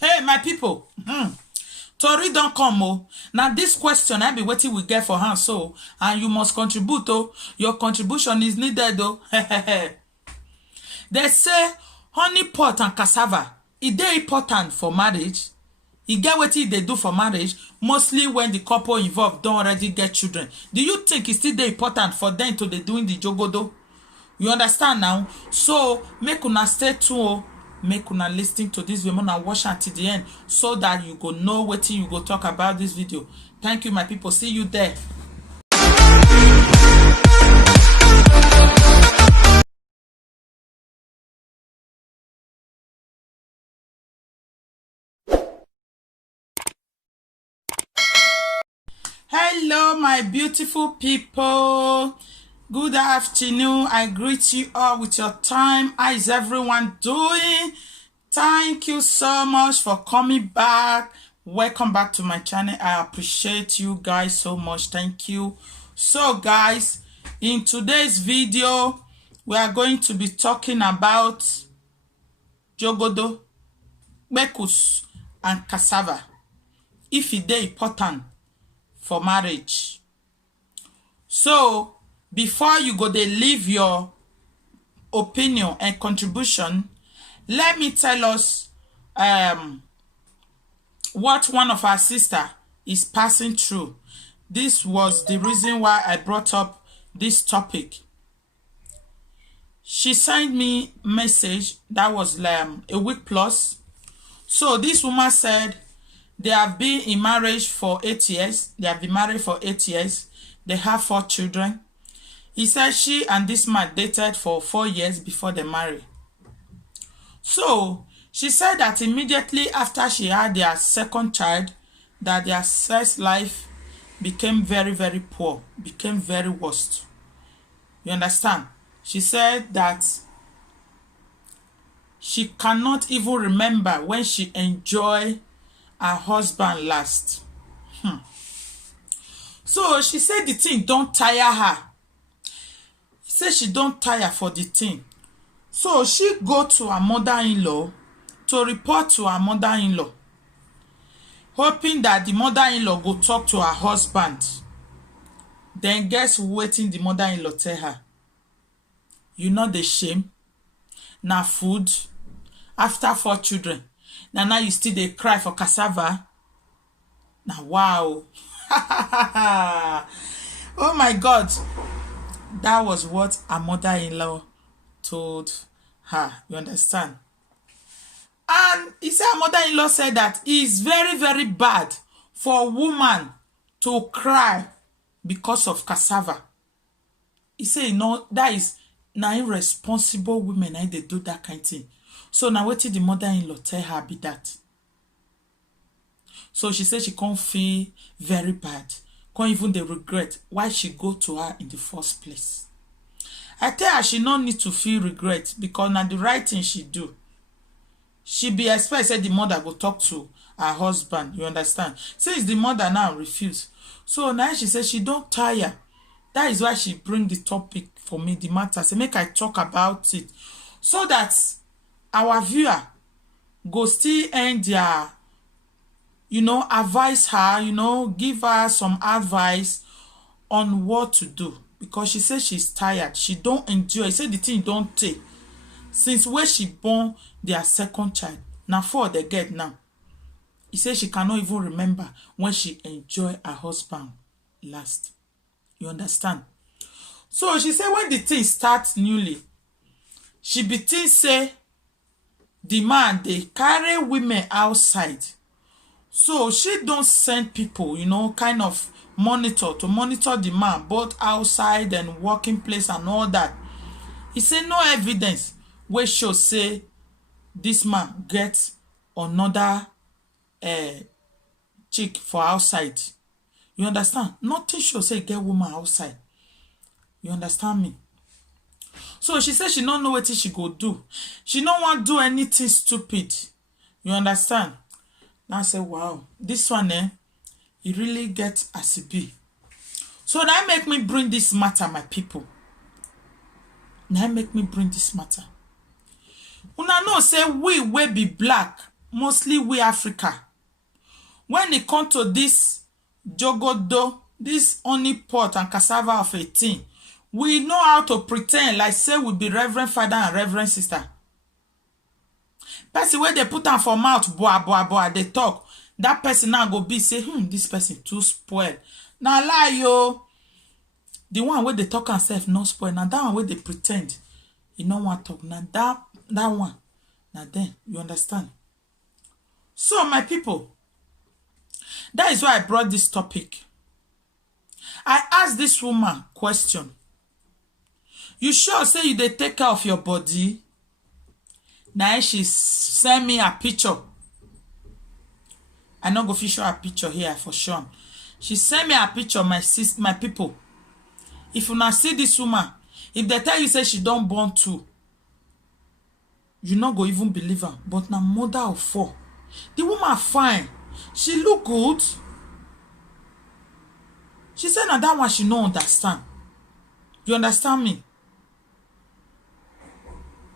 Hey, my people. Tori don't come, oh. Now, this question, I be waiting we get for her, so, and you must contribute, oh. Your contribution is needed, oh. They say, honey pot and cassava, is they important for marriage? E get wetin they do for marriage, mostly when the couple involved don't already get children. Do you think it's still important for them to be doing the jogodo? You understand now? So, make una stay tuned, oh. Make una listen to this video and watch until the end so that you go know wetin you go talk about this video. Thank you, my people. See you there. Hello, my beautiful people. Good afternoon. I greet you all with your time. How is everyone doing? Thank you so much for coming back. Welcome back to my channel. I appreciate you guys so much. Thank you. So guys, in today's video, we are going to be talking about jogodo, bekus, and cassava. If it is important for marriage. So, before you go dey leave your opinion and contribution, let me tell us what one of our sister is passing through. This was the reason why I brought up this topic. She sent me a message that was a week plus. So this woman said they have been in marriage for 8 years. They have been married for 8 years. They have 4 children. He said she and this man dated for 4 years before they married. So she said that immediately after she had their second child, that their sex life became very, very poor, became very worst. You understand? She said that she cannot even remember when she enjoyed her husband last. So she said the thing don't tire her. She said she don't tire for the thing. So she go to her mother-in-law to report to her mother-in-law, hoping that the mother-in-law go talk to her husband. Then guess wetin the mother-in-law tell her? You know the shame. Now food. After 4 children. Now you still dey cry for cassava. Now wow. Oh my God. That was what her mother-in-law told her. You understand? And he said her mother-in-law said that it's very, very bad for a woman to cry because of cassava. He said, you know, that is now irresponsible women and they do that kind of thing. So now what did the mother-in-law tell her be that? So she said she can't feel very bad. Can't even the regret why she go to her in the first place. I tell her she no need to feel regret because now the right thing she do. She be expect said the mother go talk to her husband. You understand? Since the mother now refuse. So now she said she don't tire. That is why she bring the topic for me, the matter. Say make I talk about it. So that our viewer go still end their, you know, advise her, you know, give her some advice on what to do. Because she says she's tired. She don't endure. She said the thing don't take. Since when she born their second child. Now 4 they get now. He said she cannot even remember when she enjoyed her husband last. You understand? So she said when the thing starts newly, she be think say the man they carry women outside. So she don't send people, you know, kind of monitor the man both outside and working place and all that. He said no evidence wey show say this man gets another chick for outside. You understand? Nothing show say get woman outside. You understand me? So she said she don't know what she go do. She don't want to do anything stupid. You understand? Now I say, wow, this one it really gets as it be. So that make me bring this matter, my people. Now make me bring this matter. Una know say we be black mostly we Africa, when it comes to this jogodo, this honey pot and cassava of a thing, we know how to pretend like say we be reverend father and reverend sister. Person where they put am for mouth, boa boa boa, they talk. That person now go be say, this person too spoiled. Now lie yo. The one where they talk and self not spoil. Now that one where they pretend, you know what talk. Now that one. Now then, you understand? So my people, that is why I brought this topic. I asked this woman question. You sure say you dey take care of your body? Now she send me a picture. I not go fit show a picture here for sure. She send me a picture, my sister, my people. If you not see this woman, if they tell you say she don't born two, you not go even believe her. But now mother of 4. The woman fine. She look good. She said now that one she no understand. You understand me?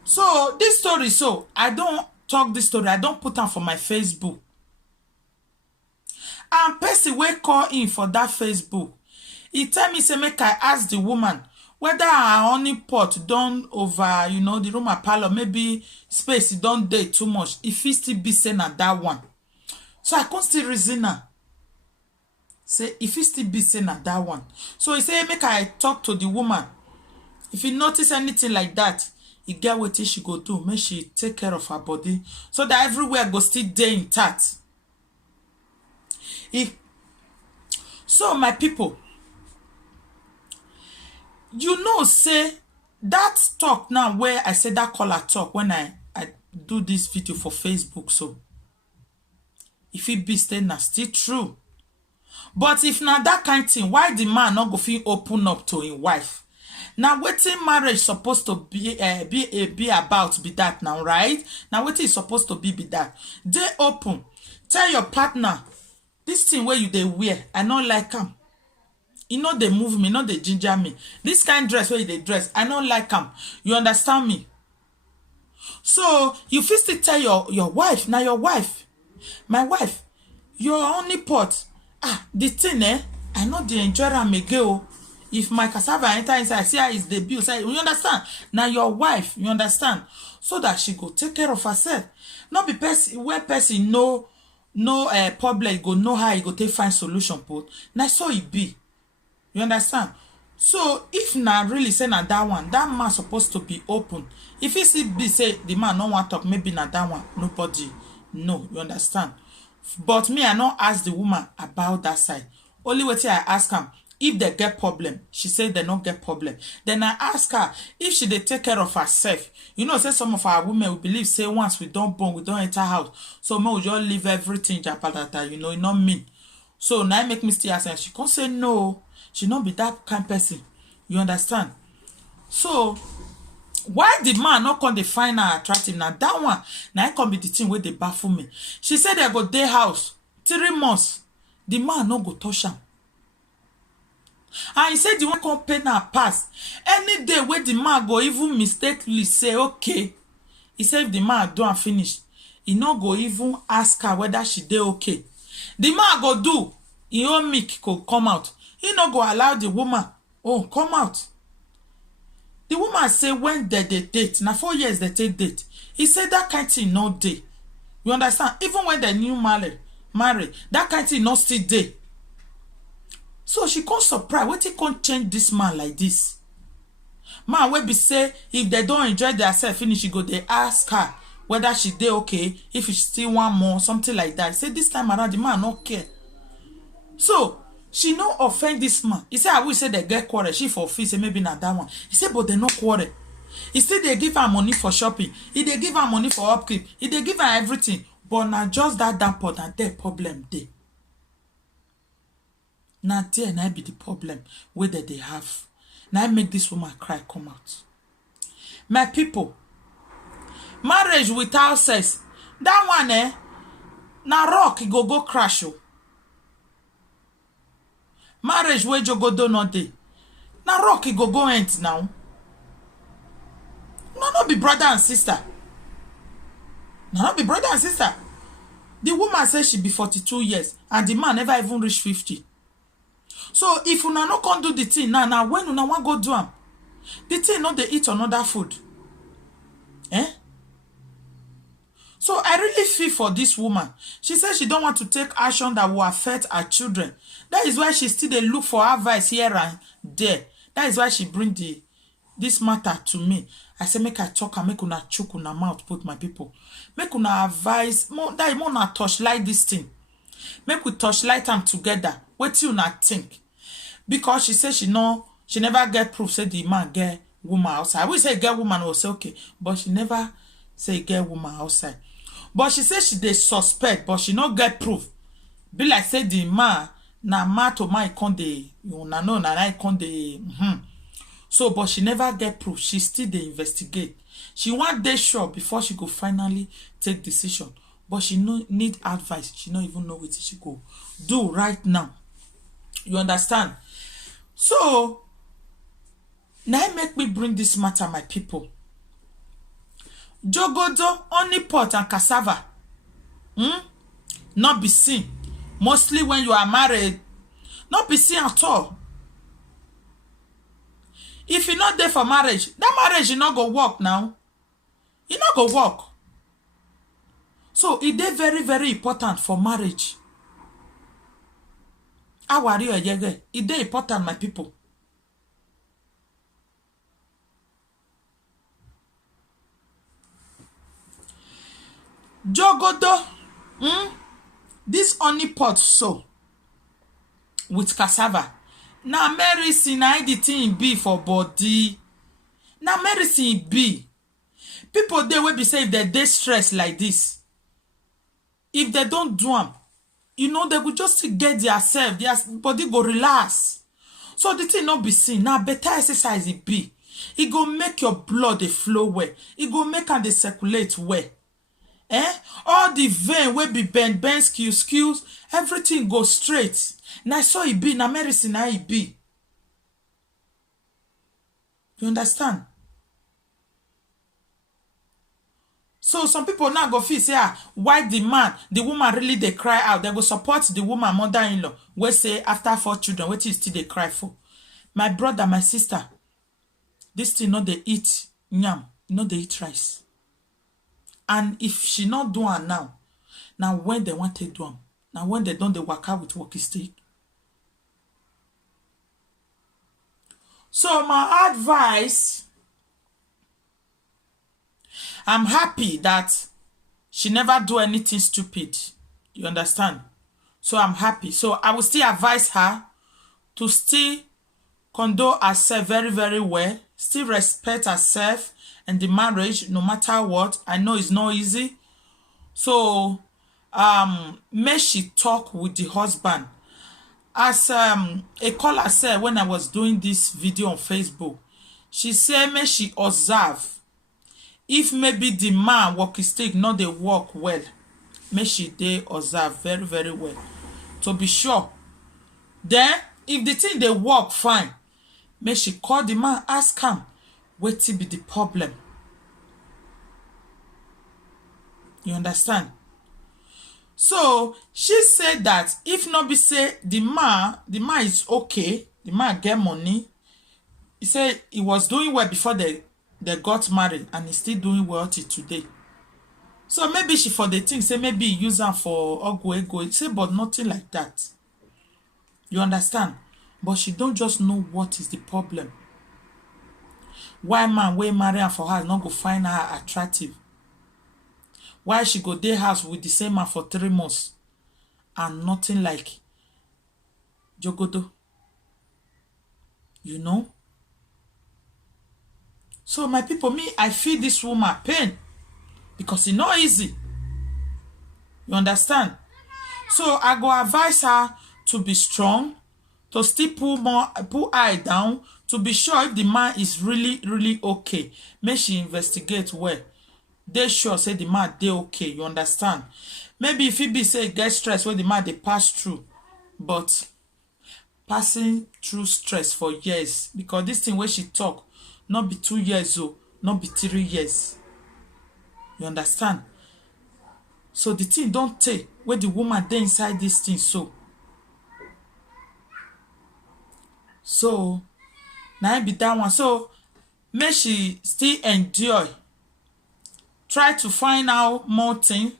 So this story, so I don't talk this story. I don't put am for my Facebook. And person wey call in for that Facebook, he tell me say make I ask the woman whether her honey pot don over, the room or parlor, maybe space it don't dey too much. If it still be saying na that one. So I can't still reason her. Say if it still be saying na that one. So he say make I talk to the woman. If he notice anything like that, he get wetin she go do. Make she take care of her body so that everywhere go still dey intact. So my people, you know say that talk now where I say that caller talk when I do this video for Facebook. So if it be stay na still true. But if na that kind thing, why the man not go fit open up to his wife? Now wetin marriage supposed to be about be that now, right? Now wetin is supposed to be that. They open. Tell your partner, this thing where you they wear, I not like am. You know they move me, not they ginger me. This kind dress where they dress, I don't like am. You understand me? So you first tell your wife, now your wife, my wife, your only pot. The thing I know they enjoy am again. If my cassava enter inside, see how is the bill. Say, you understand? Now your wife, you understand? So that she go take care of herself. Not be person where person no problem, go know how he go take find solution put. Now so it be. You understand? So if na really say na that one, that man supposed to be open. If he see be say the man no want talk, maybe na that one, nobody. No, you understand? But me, I not ask the woman about that side. Only way I ask her if they get problem. She said they don't get problem. Then I ask her if she they take care of herself. You know, say some of our women will believe say once we don't born, we don't enter house. So me we just leave everything japalata. You know, it not mean. So now it make me still ask her. She can't say no. She not be that kind of person. You understand? So why the man not come dey find her attractive? Now that one, now it can be the thing where they baffle me. She said they go day house 3 months. The man no go touch her. And he said the one come pay her pass. Any day where the man go even mistakenly say okay. He said if the man do and finish, he no go even ask her whether she dey okay. The man go do, he own milk go come out. He no go allow the woman, come out. The woman say when they date, now 4 years they take date. He said that kind of thing no day. You understand? Even when they new marry, that kind of thing no still day. So she can't surprise. What he can't change this man like this? Man will be say if they don't enjoy themselves finish, she go they ask her whether she dey okay, if she still want more, something like that. He said this time around the man no care. So she no offend this man. He said I will say they get quarrel. She for fee say maybe not that one. He said but they no quarrel. He said they give her money for shopping. He they give her money for upkeep. He they give her everything. But now just that part and their problem dey. Now there now be the problem where they have. Now make this woman cry come out. My people, marriage without sex, that one na rock it go crash. Marriage where you go do no day. Na rock it go end now. No be brother and sister. No be brother and sister. The woman says she be 42 years and the man never even reach 50. So if una no come do the thing now when una wan go do am, the thing no dey eat another food. So I really feel for this woman. She says she don't want to take action that will affect her children. That is why she still dey look for advice here and there. That is why she bring this matter to me. I say make I talk and make una chook una mouth, put my people. Make una advise that more na touchlight this thing. Make we touchlight them together. What you not think? Because she said she never get proof say the man get woman outside. We say get woman will say okay, but she never say get woman outside. But she said she dey suspect, but she not get proof. Be like say the man na man to man con dey una know na con dey So but she never get proof. She still dey investigate. She want dey sure before she go finally take decision. But she no need advice. She don't even know what she go do right now. You understand? So now make me bring this matter, my people. Jogodo, honey pot and cassava. Not be seen. Mostly when you are married. Not be seen at all. If you're not there for marriage, that marriage you not go work now. You not go work. So it is very, very important for marriage. How are you? It is important, my people. Jogodo, this honey pot so with cassava. Now medicine I the thing be for body. Now medicine be. People they will be saying if they stress like this. If they don't do them, you know, they will just get their body go relax. So the thing not be seen. Now better exercise it be. It go make your blood they flow well. It go make and they circulate well. All the vein will be bend, skills, everything go straight. Now so it be, now medicine now it be. You understand? So some people now go feel say why the woman really they cry out. They go support the woman mother-in-law. We say after 4 children, what is still they cry for? My brother, my sister, this thing not they eat yam, not they eat rice. And if she not do it now when they want to do them, now when they don't they work out with walkie stick. So my advice, I'm happy that she never do anything stupid. You understand? So I'm happy. So I will still advise her to still conduct herself very, very well. Still respect herself and the marriage no matter what. I know it's not easy. So may she talk with the husband. As a caller said when I was doing this video on Facebook, she said may she observe. If maybe the man walk his stick not they work well, may she they observe very, very well to be sure. Then if the thing they work fine, may she call the man, ask him what to be the problem. You understand? So she said that if not be say the man is okay, the man get money. He said he was doing well before they got married and he's still doing well till today. So maybe she for the thing say maybe use her for ogo. Say but nothing like that. You understand? But she don't just know what is the problem. Why man wey marry her for her not go find her attractive? Why she go dey house with the same man for 3 months and nothing like Jogodo? You know? So my people, me, I feel this woman pain because it's not easy. You understand? So I go advise her to be strong, to still put eye down, to be sure if the man is really, really okay. Make she investigate well. They sure say the man they okay. You understand? Maybe if he be say get stress when the man they pass through, but passing through stress for years because this thing where she talk. Not be 2 years old, not be 3 years. You understand? So the thing don't take where the woman dey inside this thing. So now be that one. So make she still enjoy. Try to find out more thing.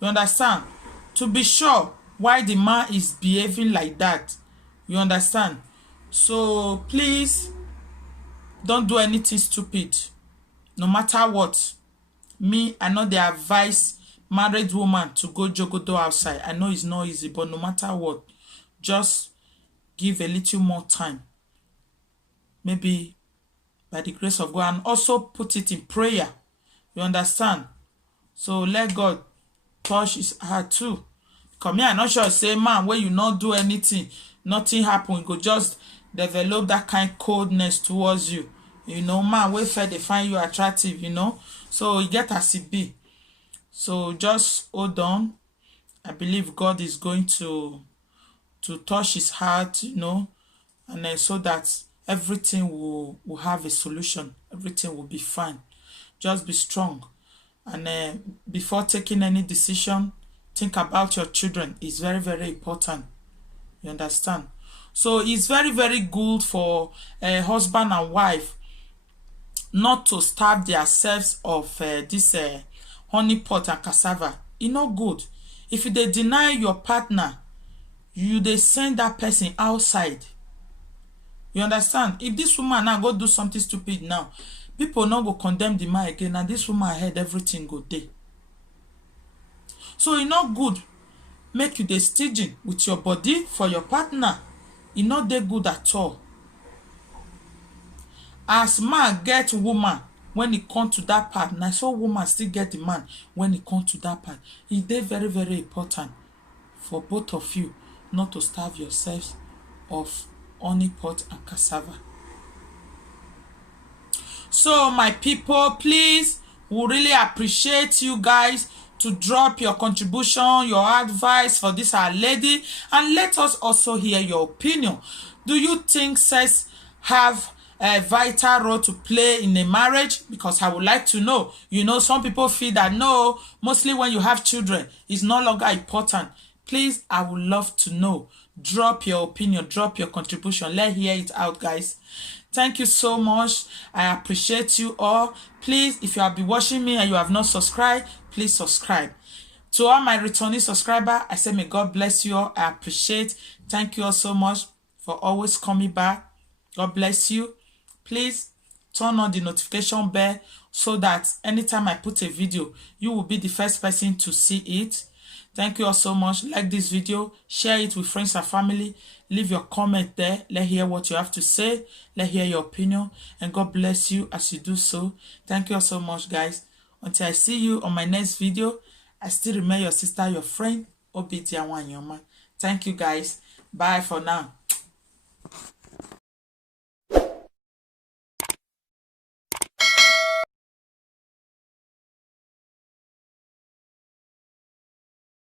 You understand? To be sure why the man is behaving like that. You understand? So please don't do anything stupid. No matter what. Me, I know they advise married woman to go jogodo outside. I know it's not easy, but no matter what, just give a little more time. Maybe by the grace of God, and also put it in prayer. You understand? So let God touch his heart too. Because me, I'm not sure say man, when you not do anything, nothing happen, you go just develop that kind of coldness towards you. You know, man, wey fair they find you attractive, you know. So you get as it be. So just hold on. I believe God is going to touch his heart, you know, and then so that everything will have a solution. Everything will be fine. Just be strong. And before taking any decision, think about your children. It's very, very important. You understand? So it's very, very good for a husband and wife not to starve themselves of this honey pot and cassava. It's not good. If they deny your partner, you they send that person outside. You understand? If this woman now go do something stupid now, people not go condemn the man again, and this woman head everything go day. So it's not good. Make you dey staging with your body for your partner. It's not that good at all. As man get woman when it come to that part, na so woman still get the man when it come to that part. It's very, very important for both of you not to starve yourselves of honey pot and cassava. So my people, please, we really appreciate you guys to drop your contribution, your advice for this our lady, and let us also hear your opinion. Do you think sex have a vital role to play in a marriage? Because I would like to know. You know, some people feel that no, mostly when you have children, it's no longer important. Please, I would love to know. Drop your opinion, drop your contribution. Let's hear it out, guys. Thank you so much. I appreciate you all. Please, if you have been watching me and you have not subscribed, please subscribe. To all my returning subscribers, I say may God bless you all. I appreciate. Thank you all so much for always coming back. God bless you. Please turn on the notification bell so that anytime I put a video, you will be the first person to see it. Thank you all so much. Like this video, share it with friends and family. Leave your comment there. Let's hear what you have to say. Let's hear your opinion. And God bless you as you do so. Thank you all so much, guys. Until I see you on my next video, I still remain your sister, your friend, Obidianwa Nyoma. Thank you, guys. Bye for now.